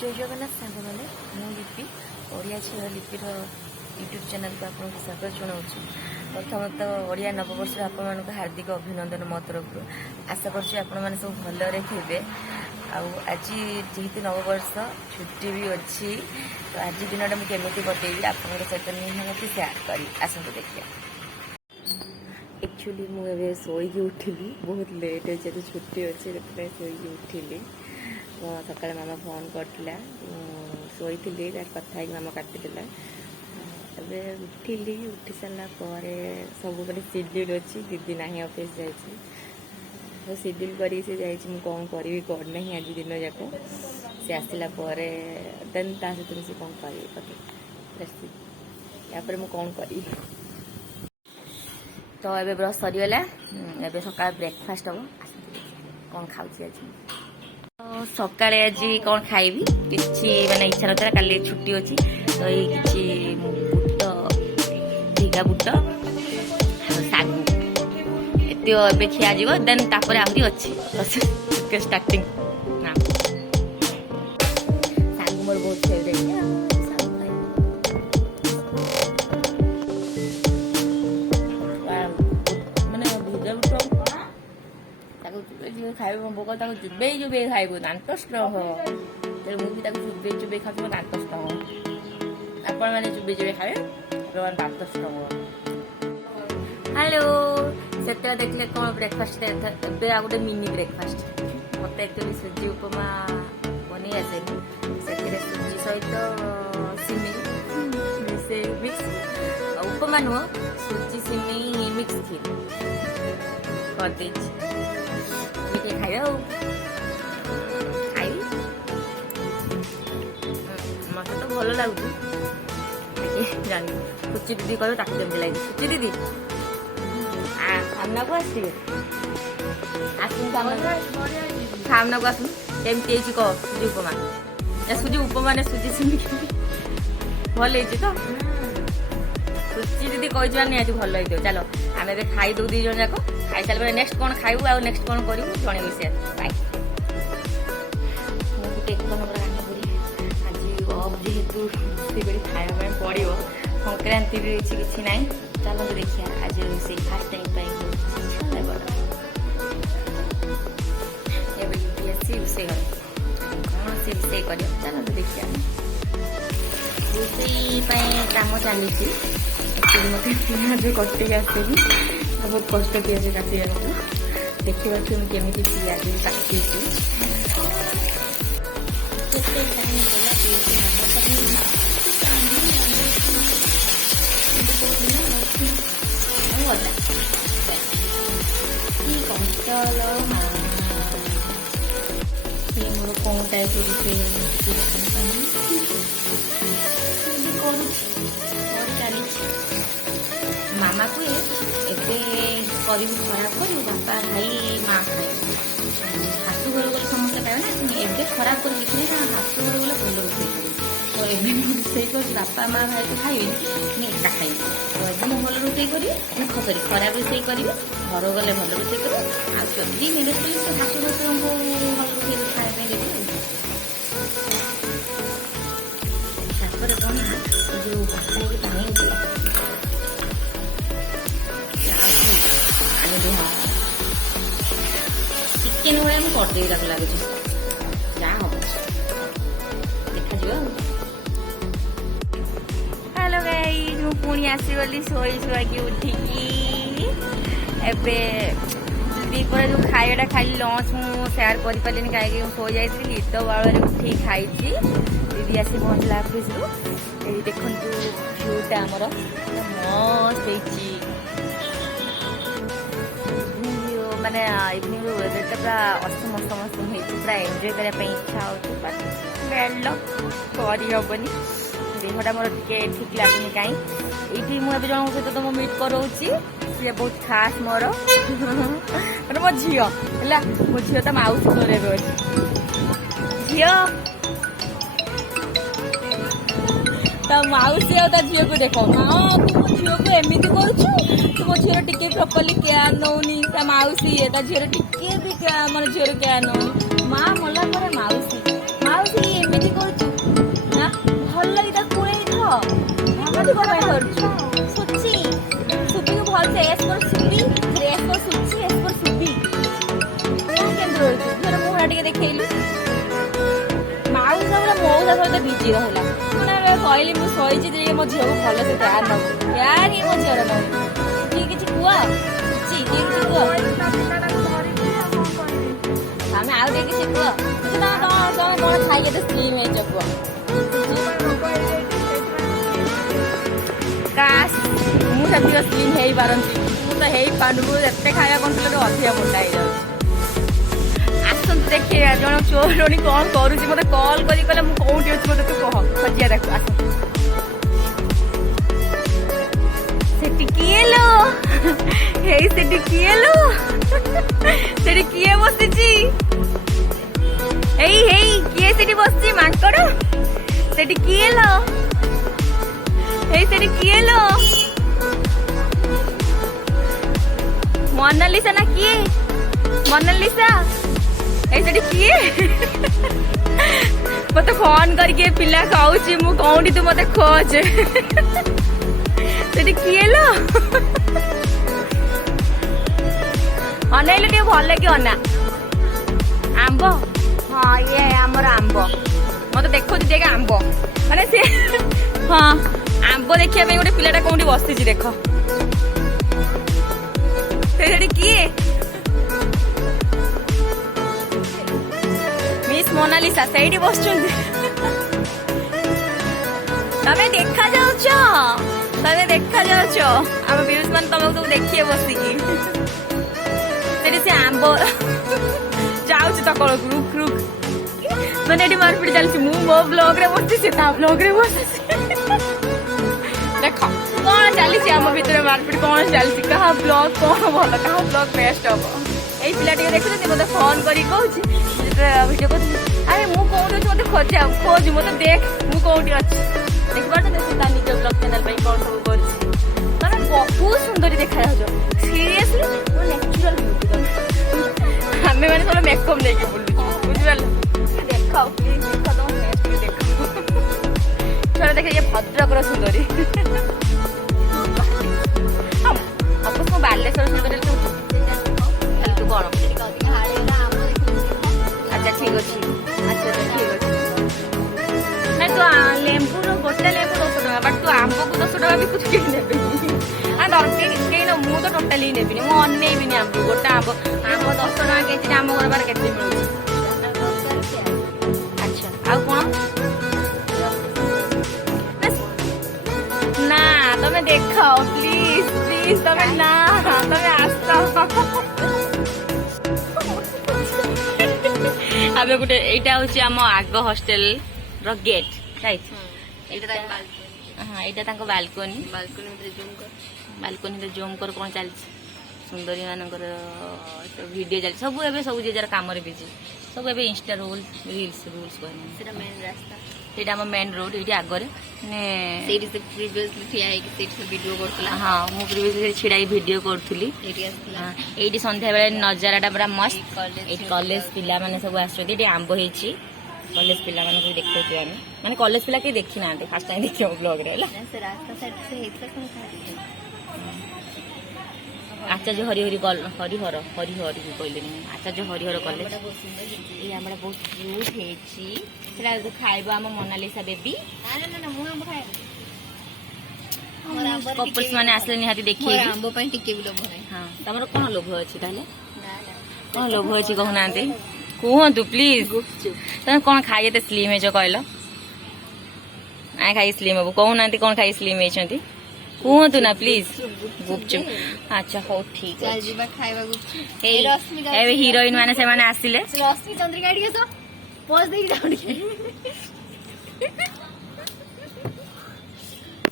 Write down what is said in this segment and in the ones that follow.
जय जगन्नाथ सांग मैंने मु लिपि ओडिया झील लिपिर यूट्यूब चैनल को आपको स्वागत जनाऊँ। प्रथम तो ओडिया नववर्ष आपण हार्दिक अभिनंदन मो तरफ आशा कर सब भलरे थे। आज जेहेतु नववर्ष छुट्टी भी अच्छी तो आज दिन मुझे बतेबी आप सहित निहाती सेयार करी आसतु देखिए। एक्चुअली मुझे शोक उठिली बहुत लेट है छुट्टी अच्छे शोक उठिली तो सका मामा फोन करता शोई कथा मामा काटिदेला अबे उठिली उठी सारापर सब मैंने सिड्यूल अच्छी दीदी ना ऑफिस जाइए सिड्यूल कर कौन करी कौन ना आज दिन जाक सी आसला देन ता सहित मिसे कौन करी यापर मुझे कौन करी तो ये ब्रश सरीगला एवं सका ब्रेकफास्ट हम कौन खाऊँ आज सका आज कौन खाइबी किसी माने इच्छा नथा काली छुट्टी अच्छी तो ये किसी बुट भिगा बुट सागु एत खिया देन तापर आहरी अच्छी स्टार्टिंग सागु मोर बहुत फेवरेट खाइब बोक चुबे चुबे खाइब दांत स्ट्रंग हम मुझे चुबे चुबे खाऊ दांत स्ट्रंग आपण मैंने चुबे चुबे खाए दांत स्ट्रंग। हेलो से देखले कौन ब्रेकफास्ट ए आ गए मिनी ब्रेकफास्ट मत एक्चुअली सुजी उपमा बनी आसे सुजी सहित सिमेई मिक्स उपमा नुह सुजी सिमेई मिक्स खीर करदे खाई मत तो भल लगुच जान सुची दीदी कह जमी लगे सुची दीदी सामना को आसवे सामना को आसू केमती कह सुजी उपमा सुजी उपमा ने सुजी सिमी भल तो सुची दीदी कही निहती भल हो चलो आम ए खाई दू दी जन जाक खाई सारे नेक्स्ट कौन खाइबू आ नेक्स्ट कौन करूँ जन से बाय मुझे एक नंबर आना पड़ी आज अब जेहेतु बेले खाया पड़ो संक्रांति भी किसी ना चलो देखिए आज रोसे फास्ट टाइम रोसे कौन से रोसे कर चलो देखिए रोसे कम चली मत पिज कटिक आसेगी बहुत कष्ट पिज काटा देखिए केमी पिज काटी कंचल मोर कौन टाइप चली मामा को करी खराब कर बापा भाई माँ खाए शाशु घर गले समस्त खाए ना एवं खराब कर शाशु घर गले भल रोसे तो एवं रोसे कर बापा माँ भाई तो खाइबे एका खाइ तो एवं भल रोसे करी सरी खराब रोसे करी घर गले भल रोसे कर आदि मेरे शाशु घर को भल रोसे खाए देवी तापर कौन जो बापा पानी चिकेन भाया मुझे करदे लगे क्या हम देखा। हेलो गाइस मु पुणी आसीगली शोई शुआकी उठिकी दीपर जो खाइटा खाई लंच मुझे सेयार कर पारे कहीं शो जाइली निद बाल उठी खाई दीदी आसी पहुँचला ऑफिस रु देखु भ्यूटा आमर मस्त माने इवनिंग वेदर पूरा अस्तम अस्तम अस्तम पूरा एंजॉय करने इच्छा हो करनी देहटा मोर टे ठीक लगुनि कहीं ये मुझे जन सहित तो मीट कराऊँगी सी बहुत खास मोर मैंने मो झी है मो झी तो माउसी घर झी तो माउसी और झील को देख हाँ तू मो झील को एमती करुचु तू मो झील टिके प्रॉपर्ली केयर नौनी माउसी है झील टिके भी मन झील केयर नौनी माँ मला माउसी माउसी एमती कर कोठी को मैं करछु सुची सुबी को भल से एस पर सुबी एस पर सुची एस पर सुबी कोन केंद्र होइछु जरा मुहरा टिके देखैलु माउ सबरा मौसा सहित बिजी रहला कोना रे कहली मु सहिची जे मो झियो को भल से ध्यान न यार ये मो झियो न की किछि कुआ सुची की किछि कुआ हमें आउ दे किछि कुआ ना ना कोन खाइ के स्लीम हे जकुआ काश मु सब स्लीम हे पारंती मु तो हे पांडु एते खाया कंट्रोल अधिक मोटा हे जाउ आसन देखिए जण चोरणी कौन करूची मते कॉल करी कहले मु कोउठी अछि मते तू कह खोजिया देखु आसन सेटी किएलो हे सेटी किएलो सेटी किए बसिची हेई हेई किए सेटी बसची मांकड़ सेटी किएलो हेई सेटी किएलो मोनालिसा ना किए मोनालिसा ए सेटी किए मते फोन करके पिला खाऊची मु कोउठी तू मते खोज सेटी किएलो अनैले टे भल कि अना आंब हाँ ये आमर आंब मत देखो देख आंब माने से हाँ आंब देखिया पे गोटे पिलाटा कोउठी बसिची देख सेटी किए मिस मोनालिसा सेठी बसुंदी तमे देखा जाउछ आम व्यूज मान तुमको तो देखिए बसिकी सेठी से आंब जाउछ तकळ रुक रुक मैंने एटी मारपीट चलछि मु मो ब्लॉग रे बसि से ता ब्लॉग रे बसि देखो कोन चलछि हम भीतर मारपीट कोन चलछि कहा ब्लॉग कोन भल कहा ब्लॉग बेस्ट हो एई पिलाटी देखु जे मते फोन करी कहूछि वीडियो को अरे मु कोउठी अछि मते खोज मते देख मु कोउठी अछि देख बात ने ता निज ब्लॉग चैनल पे कोन सब करछि तने बहुत सुंदर देखा जाउ सीरियसली वो नेचुरल ब्यूटी हमें मैंने सब मेकअप नहीं के बोलू बुझल देखाओ प्लीज देखा दो नेक्स्ट में देखो चलो देखिए ये भद्रक सुंदरी हम आपस में बालेश्वर सुंदरी तू कौन अच्छा ठीक अच्छे अच्छा ठीक अच्छे ना तू लेंबू गोटे लेंबू 10 टका बट तू आंब को 10 टका भी कुछ ने दरके मु तो टोटाली नेबिनी मु अनेबिनी आंब गोटे आंब 10 टका केजी आंब करबार केते मिलुची अच्छा आ कोन ना तमे देखाओ प्लीज प्लीज तमे ना तमे आस्ता आबे गुटे एटा होची हम आग हॉस्टल रो गेट राइट एटा हां एटा तांको बालकनी रे जूम कर कोन चल सुंदरी मानकर वीडियो चल सब एबे सब जे जरा काम रे बिजी सब एबे इंस्टा रील्स कहने सेटा मेन रास्ता सेटा हम मेन रोड एटी आगरे ने सेटी से प्रीवियसली ठिया है कि सेटी से वीडियो करतला हां मु प्रीवियसली छिड़ाई वीडियो करथुली एटी संध्या बेले नजाराटा बड़ा मस्त एटी कॉलेज पिला माने सब आछथि एटी आंब हेची कॉलेज पिला माने को देखथि आमे माने कॉलेज पिला के देखि ना फर्स्ट टाइम देखियो ब्लॉग रे से रास्ता साइड से हेतला कोन आचार्य हरिहर कहले आचार्य हरिहर कॉलेज ये हमरा बहुत क्यूट हेची सेला खाइबो हम मोनालिसा बेबी ना मु हम खाइ कपल्स माने आसले निहाती देखि आंबो पई टिके भी लोभ नै हां तमरो कोन लोभ अछि ताले कोन लोभ अछि कहू नांते कहंतु प्लीज तने कोन खाइए ते स्लिम हे जो कहलो आइ खाइ स्लिम हो कहू नांते कोन खाइ स्लिम हेछंती कहतु ना प्लीज गुपचुप अच्छा हो ठीक है खाइबा गुपचुप ए हीरोइन माने से माने आसिले रश्मि चंद्रिका के सो पोज देई जाउडी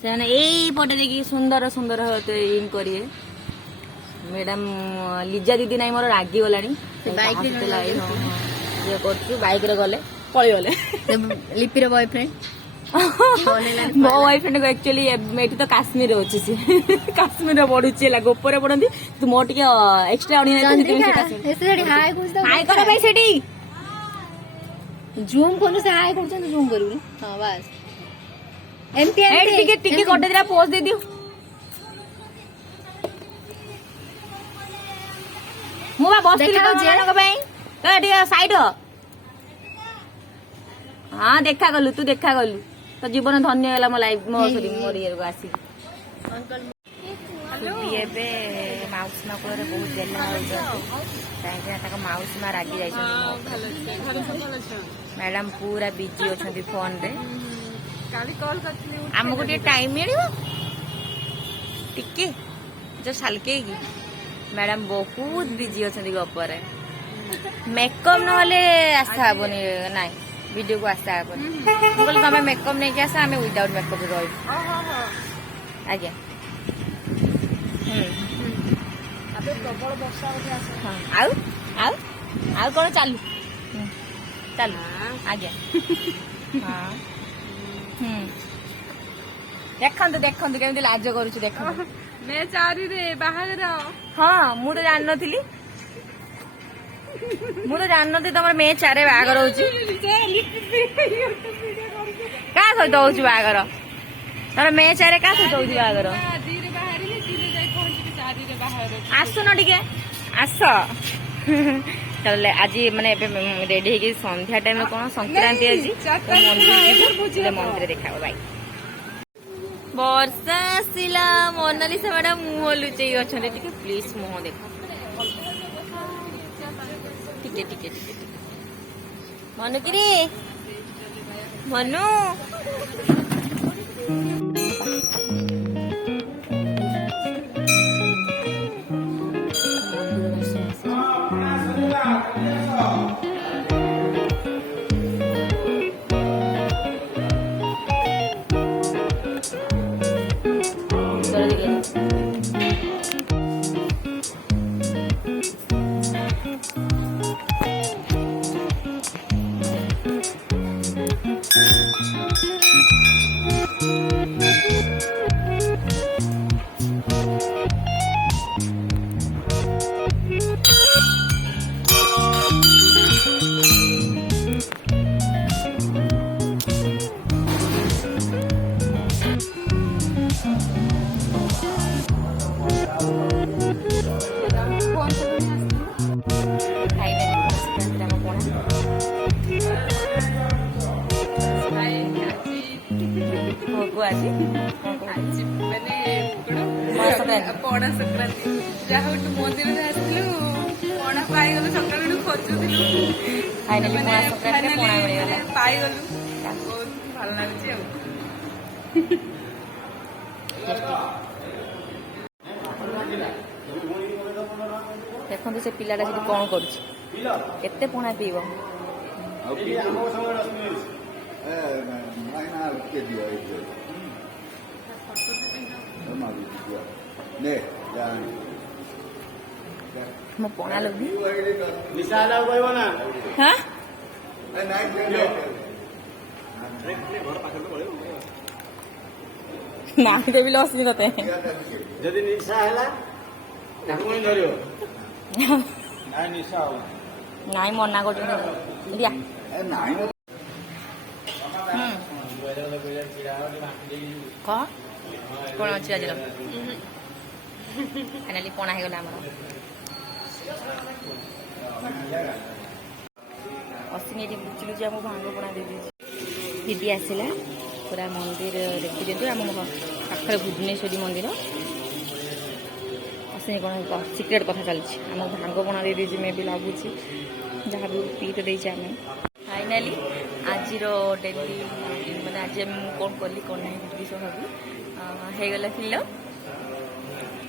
से माने एई पटे देखि सुंदर सुंदर होते इन करिए मैडम लिजा दीदी नाही मोर रागी गलानी बाइक रे लाई हो ये करछु बाइक रे गले पळी गले लिपि रे बॉयफ्रेंड मो बॉयफ्रेंड को एक्चुअली मेटी तो काश्मीर होची से काश्मीर रे पडुची ला गोपर पडंती तू मो टिके एक्स्ट्रा ऑर्डिनरी से हाय कर भाई सेठी जूम कोन से हाय करछन जूम करू हां बस ଏମିତି ଟିକେ ଟିକେ ଗୋଟେ ଦିଟା ପୋଜ ଦେଇଦିଅ। ମୁଁ ବା ବସିଥିଲି ତମମାନଙ୍କ ପାଇଁ। ଟିକେ ସାଇଡ। ହଁ ଦେଖା କଲୁ, ତୁ ଦେଖା କଲୁ, ତୋ ଜୀବନ ଧନ୍ୟ ହେଲା ମୋ ଲାଇଫ ମୋ ଇଏକୁ ଆସିକି। ଏବେ ମାଉସୀ ମା କୂଳରେ ବହୁତ ଗେଲା ହଉଛନ୍ତି କାହିଁକିନା ତାଙ୍କ ମାଉସୀ ମା ରାଗି ଯାଇଛନ୍ତି। ମ୍ୟାଡାମ ପୁରା ବିଜି ଅଛନ୍ତି ଫୋନରେ। ଆମକୁ ଟିକେ ଟାଇମ ମିଳିବ ଟିକେ ଯୋଉ ସାଲକେଇକି। ମ୍ୟାଡାମ ବହୁତ ବିଜି ଅଛନ୍ତି ଗପରେ। ମେକଅପ୍ ନହେଲେ ଆଶା ହବନି, ନାଇଁ ଭିଡିଓକୁ ଆଶା ହବନି। ମୁଁ କହିଲି ତମେ ମେକଅପ୍ ନେଇକି ଆସ, ଆମେ ୱିଦାଉଟ୍ ମେକଅପ୍ରେ ରହିବୁ। ଆଜ୍ଞା। ପ୍ରବଳ ବର୍ଷା ଆଉ ଆଉ ଆଉ କଣ ଚାଲୁ ଚାଲୁ। ଆଜ୍ଞା। ହଁ ଦେଖନ୍ତୁ ଦେଖନ୍ତୁ କେମିତି ଲାଜ କରୁଛୁ ଦେଖନ୍ତୁ। ମେ 4ରେ ବାହାଘର। ହଁ ମୁଁ ତ ଜାଣିନଥିଲି ତମର ମେ 4ରେ ବାହାଘର ହଉଛି। କାହା ସହିତ ହଉଛି ବାହାଘର? ତମର ମେ 4ରେ କାହା ସହିତ ହଉଛି ବାହାଘର? ଆସୁନ ଟିକେ ଆସ। ତାହେଲେ ଆଜି ମାନେ ଏବେ ରେଡି ହେଇକି ସନ୍ଧ୍ୟା ଟାଇମରେ କଣ ସଂକ୍ରାନ୍ତି ଆଜି ମନ୍ଦିର ଦେଖାବ। ଭାଇ ବର୍ଷା ଆସିଲା। ମୋନାଲିସା ମ୍ୟାଡାମ ମୁହଁ ଲୁଚେଇ ଅଛନ୍ତି। ଟିକେ ପ୍ଲିଜ ମୁହଁ ଦେଖ ଟିକେ ଟିକେ ଟିକେ ଟିକେ। ମନୁକିରି ମନୁ ଆଜି ମାନେ ପଣା ସଂକ୍ରାନ୍ତି ଯାହା ହଉ ମନ୍ଦିରରେ ଆସିଲୁ, ପଣା ପାଇଗଲୁ। ସକାଳୁ ଖୋଜୁଥିଲୁ, ପାଇଗଲୁ। ବହୁତ ଭଲ ଲାଗୁଛି ଆଉ। ଦେଖନ୍ତୁ ସେ ପିଲାଟା ସେଠି କଣ କରୁଛି, କେତେ ପଣା ପିଇବ। ମୋ ପଣା ଲୋଭି ନା ଦେବି ଲସି କତେ ଯଦି ନିଶା ହେଲା ତାକୁ ଧରିବ। ନାଇଁ ମନା କରୁଛନ୍ତି। କଣ ଅଛି ଆଜିର? ଫାଇନାଲି ପଣା ହେଇଗଲା ଆମର। ଅସିନି ଏଠି ବୁଝିଲୁ ଯେ ଆମକୁ ଭାଙ୍ଗ ପଣା ଦେଇଦେଇଛି। ଦିଦି ଆସିଲା ପୁରା ମନ୍ଦିର ଦେଖିଦିଅନ୍ତୁ। ଆମ ପାଖରେ ଭୁବନେଶ୍ୱରୀ ମନ୍ଦିର। ଅସିନି କ'ଣ ସିକ୍ରେଟ କଥା ଚାଲିଛି। ଆମକୁ ଭାଙ୍ଗ ପଣା ଦେଇଦେଇଛି। ମେ ବି ଲାଗୁଛି ଯାହା ବି ପିଇତେ ଦେଇଛି ଆମେ। ଫାଇନାଲି ଆଜିର ଡେଲି ମାନେ ଆଜି ମୁଁ କ'ଣ କଲି କ'ଣ ନାହିଁ ବିଷୟ ଭାବି ହେଇଗଲା ଫିଲ୍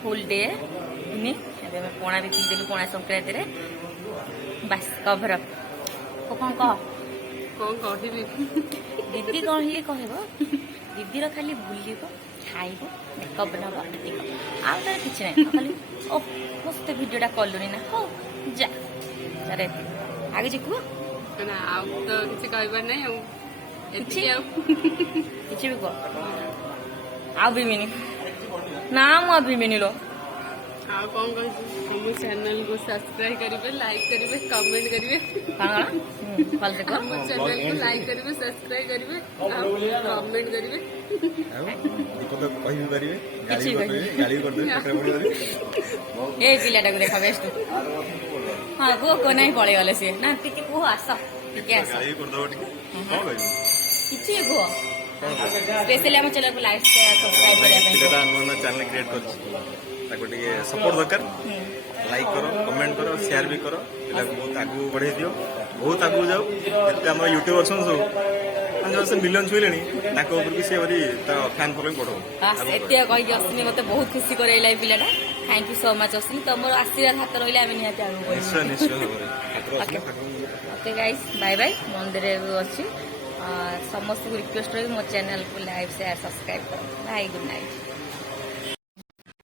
ଫୁଲ୍ ଡେ ଇଭିନିଂ। ଏବେ ଆମେ ପଣା ବି ପିଇଦେଲୁ ପଣା ସଂକ୍ରାନ୍ତିରେ। ବାସ୍ କଭର ଅପ୍। କ'ଣ କହ? କ'ଣ କହିବି? ଦିଦି କହିଲେ କହିବ। ଦିଦିର ଖାଲି ବୁଲିବ, ଖାଇବ, ମେକଅପ୍ ନେବ, ଏତିକି ଆଉ ତାର କିଛି ନାହିଁ। ଖାଲି ଓ ମୋ ସହିତ ଭିଡ଼ିଓଟା କଲୁନି ନା, ହଉ ଯା ତାର ଏତିକି। ଆଉ କିଛି କୁହ? ନା ଆଉ ତ କିଛି କହିବାର ନାହିଁ। ଆଉ କିଛି ଆଉ କିଛି ବି କୁହ। ଆଉ ପିଇବିନି ନା, ମୁଁ ଆଉ ପିଇବିନି ଲୋ। ଆଉ କଣ କହିଛୁ ଆମ ଚ୍ୟାନେଲକୁ ସବସ୍କ୍ରାଇବ କରିବେ ଲାଇକ୍ କରିବେ କମେଣ୍ଟ କରିବେ ଭଲସେ କହ। ଆମ ଚ୍ୟାନେଲକୁ ଲାଇକ୍ କରିବେ ସବସ୍କ୍ରାଇବ କରିବେ ଆଉ କମେଣ୍ଟ କରିବେ। ଆଉ ଦୀପକ କହିବି ପାରିବେ ଗାଳି କିଛି ବି କରିଦେବେ ଗାଳି ବି କରିଦେବେ ପାଖରେ ପଡ଼ିବେ ଏଇ ପିଲାଟାକୁ ଦେଖ ବେଷ୍ଟ। ହଁ କୁହ କୁହ ନାହିଁ ପଳେଇଗଲେ ସିଏ ନା ଟିକେ କୁହ ଆସ ଟିକେ ଆସ ଗାଳି ବି କରିଦେବ ଟିକେ କଣ କହିବି କିଛି ବି କୁହ ସ୍ପେଶାଲି ଆମ ଚ୍ୟାନେଲକୁ ଲାଇକ୍ ସବସ୍କ୍ରାଇବ କରିବା ପାଇଁ ପିଲାଟା ନୂଆ ନୂଆ ଚ୍ୟାନେଲ କ୍ରିଏଟ୍ କରିଛି ତାକୁ ଟିକେ ସପୋର୍ଟ ଦରକାର ଲାଇକ୍ କର କମେଣ୍ଟ କର ସେୟାର ବି କର ପିଲାକୁ ବହୁତ ଆଗକୁ ବଢ଼େଇ ଦିଅ ବହୁତ ଆଗକୁ ଯାଉ ଯେତେ ଆମର ୟୁଟ୍ୟୁବ୍ ଅଛନ୍ତି ସବୁ ସେ ମିଲିୟନ ଛୁଇଁଲେଣି ତାଙ୍କ ଉପରକୁ ସେ ଭାରି ତାର ଫ୍ୟାନ୍ ଫଲୋଇଂ ବଢ଼ଉ ଏତିକି କହିକି ଅଶ୍ବିନୀ ମତେ ବହୁତ ଖୁସି କରେଇଲା ଏଇ ପିଲାଟା thank you so much Ashwini ତମର ଆଶୀର୍ବାଦ ହାତ ରହିଲେ ଆମେ ନିହାତି ଆଗକୁ ନିଶ୍ଚୟ ନିଶ୍ଚୟ ଭାବରେ ଠାକୁର ଓକେ ଅଛନ୍ତି ଠାକୁରଙ୍କୁ ଓକେ ଗାଇସ୍ ବାଏ ବାଏ ମନ୍ଦିରରେ ଅଛି ସମସ୍ତଙ୍କୁ ରିକ୍ୱେଷ୍ଟ ରହିବି ମୋ ଚ୍ୟାନେଲକୁ ଲାଇକ୍ ସେୟାର ସବସ୍କ୍ରାଇବ କର ବାଏ ଗୁଡ୍ ନାଇଟ୍।